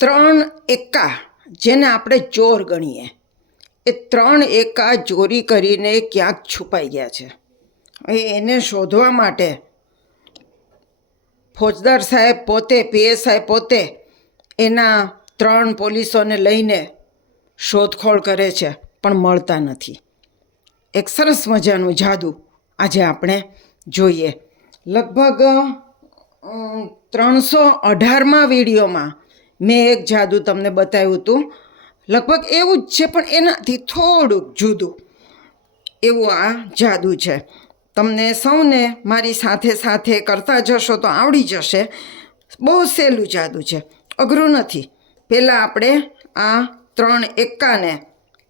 ત્રણ એકા, જેને આપણે ચોર ગણીએ. એ ત્રણ એકા ચોરી કરીને ક્યાંક છુપાઈ ગયા છે. એને શોધવા માટે ફોજદાર સાહેબ પોતે પીએસઆઈ પોતે એના ત્રણ પોલીસોને લઈને શોધખોળ કરે છે, પણ મળતા નથી. એક સરસ મજાનું જાદુ આજે આપણે જોઈએ. લગભગ ત્રણસો અઢારમાં વિડીયોમાં મેં એક જાદુ તમને બતાવ્યું હતું. લગભગ એવું જ છે, પણ એનાથી થોડુંક જુદું. એવું આ જાદુ છે. તમને સૌને મારી સાથે સાથે કરતા જશો તો આવડી જશે. બહુ સહેલું જાદુ છે. અઘરું નથી. પહેલાં આપણે આ ત્રણ એકાને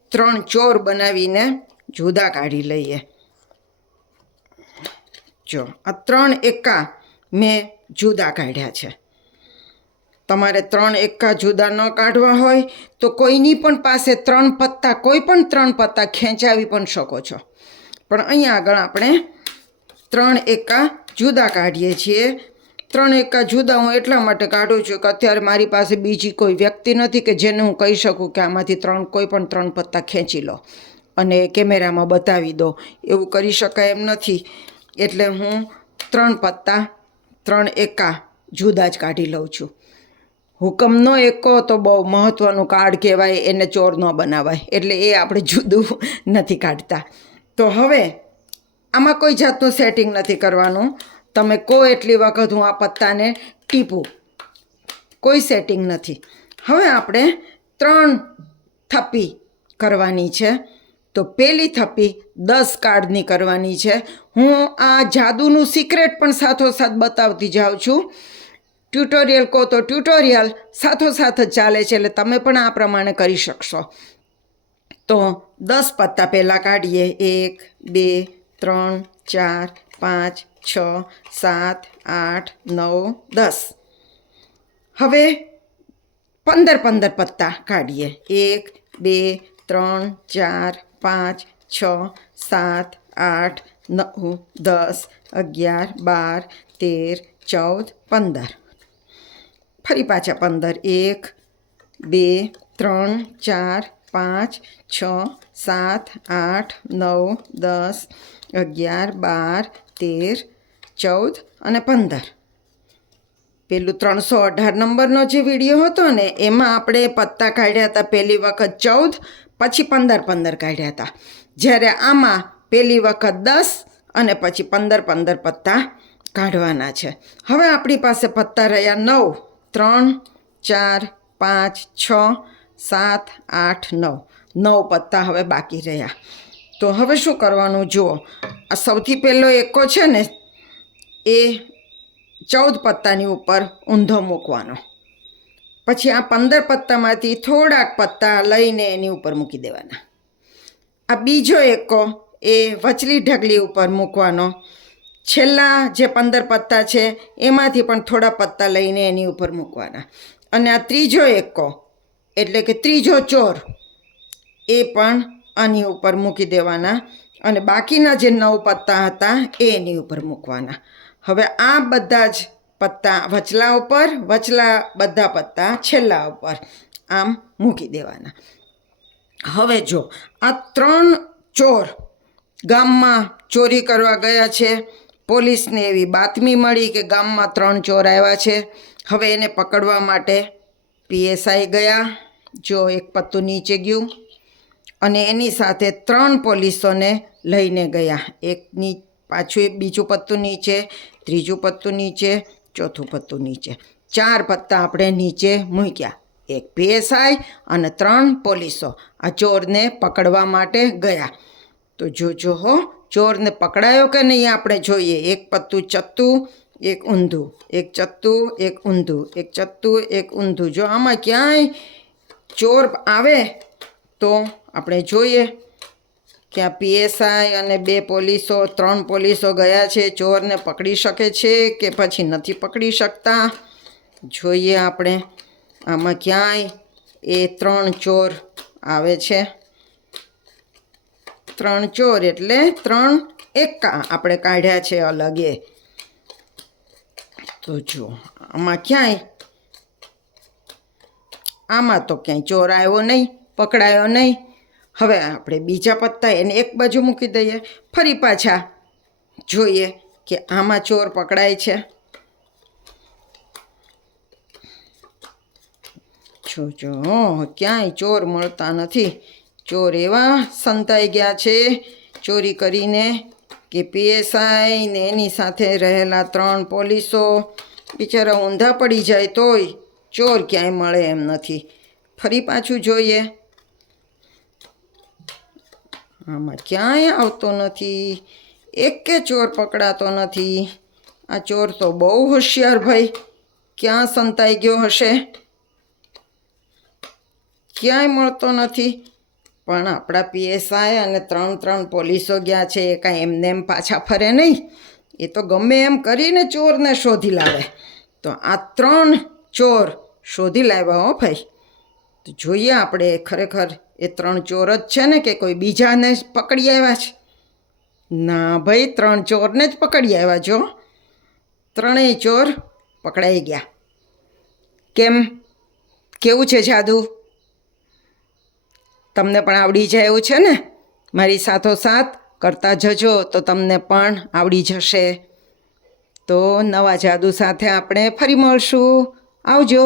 ત્રણ ચોર બનાવીને જુદા કાઢી લઈએ. જો, આ ત્રણ એકા મેં જુદા કાઢ્યા છે. તમારે ત્રણ એકા જુદા ન કાઢવા હોય તો કોઈની પણ પાસે ત્રણ પત્તા, કોઈ પણ ત્રણ પત્તા ખેંચાવી પણ શકો છો. પણ અહીંયા આગળ આપણે ત્રણ એકા જુદા કાઢીએ છીએ. ત્રણ એકા જુદા હું એટલા માટે કાઢું છું કે અત્યારે મારી પાસે બીજી કોઈ વ્યક્તિ નથી કે જેને હું કહી શકું કે આમાંથી ત્રણ, કોઈ પણ ત્રણ પત્તા ખેંચી લો અને કેમેરામાં બતાવી દો. એવું કરી શકાય એમ નથી. એટલે હું ત્રણ પત્તા, ત્રણ એકા જુદા જ કાઢી લઉં છું. હુકમનો એકો તો બહુ મહત્ત્વનું કાર્ડ કહેવાય, એને ચોર ન બનાવાય. એટલે એ આપણે જુદું નથી કાઢતા. તો હવે, આમાં કોઈ જાતનું સેટિંગ નથી કરવાનું. તમે કહો એટલી વખત હું આ પત્તાને ટીપું. કોઈ સેટિંગ નથી. હવે આપણે ત્રણ થપ્પી કરવાની છે. તો પહેલી થપ્પી દસ કાર્ડની કરવાની છે. હું આ જાદુનું સિક્રેટ પણ સાથોસાથ બતાવતી જાઉં છું. ટ્યુટોરિયલ કહો તો ટ્યુટોરિયલ સાથોસાથ જ ચાલે છે એટલે તમે પણ આ પ્રમાણે કરી શકશો. તો દસ પત્તા પહેલાં કાઢીએ. એક, બે, ત્રણ, ચાર, પાંચ, છ, સાત, આઠ, નવ, દસ. હવે પંદર પંદર પત્તા કાઢીએ. એક, બે, ત્રણ, ચાર, પાંચ, છ, સાત, આઠ, નવ, દસ, અગિયાર, બાર, તેર, ચૌદ, પંદર. ફરી પાછા પંદર, એક, બે, ત્રણ, ચાર, પાંચ, છ, સાત, આઠ, નવ, દસ, અગિયાર, બાર, તેર, ચૌદ અને પંદર. પેલું ત્રણસો અઢાર નંબરનો જે વીડિયો હતો ને, એમાં આપણે પત્તા કાઢ્યા હતા પહેલી વખત ચૌદ, પછી પંદર પંદર કાઢ્યા હતા. જ્યારે આમાં પહેલી વખત દસ અને પછી પંદર પંદર પત્તા કાઢવાના છે. હવે આપણી પાસે પત્તા રહ્યા નવ. ત્રણ, ચાર, પાંચ, છ, સાત, આઠ, નવ. નવ પત્તા હવે બાકી રહ્યા. તો હવે શું કરવાનું? જુઓ. આ સૌથી પહેલો એકો છે ને, એ ચૌદ પત્તાની ઉપર ઊંધો મૂકવાનો. પછી આ પંદર પત્તામાંથી થોડાક પત્તા લઈને એની ઉપર મૂકી દેવાના. આ બીજો એકો એ વચલી ઢગલી ઉપર મૂકવાનો. છેલ્લા જે પંદર પત્તા છે, એમાંથી પણ થોડા પત્તા લઈને એની ઉપર મૂકવાના. અને આ ત્રીજો એકો, એટલે કે ત્રીજો ચોર, એ પણ આની ઉપર મૂકી દેવાના અને બાકીના જે નવ પત્તા હતા, એ એની ઉપર મૂકવાના. હવે આ બધા જ પત્તા વચલા ઉપર, વચલા બધા પત્તા છેલ્લા ઉપર આમ મૂકી દેવાના. હવે જો, આ ત્રણ ચોર ગામમાં ચોરી કરવા ગયા છે પોલીસને એવી બાતમી મળી કે ગામમાં ત્રણ ચોર આવ્યા છે. હવે એને પકડવા માટે પીએસઆઈ ગયા. જો એક પત્તું નીચે ગયું અને એની સાથે ત્રણ પોલીસોને લઈને ગયા. એકની પાછું બીજું પત્તું નીચે, ત્રીજું પત્તું નીચે, ચોથું પત્તું નીચે. ચાર પત્તા આપણે નીચે મૂક્યા. એક પીએસઆઈ અને ત્રણ પોલીસો આ ચોરને પકડવા માટે ગયા. તો જોજો હો ચોરને પકડાયો કે નહીં આપણે જોઈએ? એક પત્તું ચત્તું, એક ઊંધું. એક ચત્તું, એક ઊંધું. એક ચત્તું, એક ઊંધું. જો આમાં ક્યાંય ચોર આવે, તો આપણે જોઈએ કે આ પીએસઆઈ અને બે પોલીસો, ત્રણ પોલીસો ગયા છે. ચોરને પકડી શકે છે કે પછી નથી પકડી શકતા? જોઈએ આપણે. આમાં ક્યાંય એ ત્રણ ચોર આવે છે. ત્રણ ચોર એટલે ત્રણ એકા આપણે કાઢ્યા છે અલગ. એ તો જો આમાં ક્યાંય, આમાં તો ક્યાંય ચોર આવ્યો નહીં, પકડાયો નહીં. હવે આપણે બીજા પત્તા એને એક બાજુ મૂકી દઈએ. ફરી પાછા જોઈએ કે આમાં ચોર પકડાય છે. જોજો, ક્યાંય ચોર મળતા નથી. ચોર એવા સંતાઈ ગયા છે. ચોરી કરીને કે પીએસઆઈ ને એની સાથે રહેલા ત્રણ પોલીસો બિચારા ઊંધા પડી જાય તોય ચોર ક્યાંય મળે એમ નથી. ફરી પાછું જોઈએ. આમાં ક્યાંય આવતો નથી. એકે ચોર પકડાતો નથી. આ ચોર તો બહુ હોશિયાર ભાઈ. ક્યાં સંતાઈ ગયો હશે? ક્યાંય મળતો નથી. પણ આપણા પીએસઆઈ અને ત્રણ ત્રણ પોલીસો ગયા છે, એ કાંઈ એમને એમ પાછા ફરે નહીં. એ તો ગમે એમ કરીને ચોરને શોધી લાવે. તો આ ત્રણ ચોર શોધી લાવ્યા હો ભાઈ. તો જોઈએ આપણે ખરેખર એ ત્રણ ચોર જ છે ને કે કોઈ બીજાને જ પકડી આવ્યા છે? ના ભાઈ, ત્રણ ચોરને જ પકડી આવ્યા જો ત્રણેય ચોર પકડાઈ ગયા. કેમ? કેવું છે જાદુ? તમને પણ આવડી જાય એવું છે ને? મારી સાથોસાથ કરતા જજો તો તમને પણ આવડી જશે. તો નવા જાદુ સાથે આપણે ફરી મળશું. આવજો.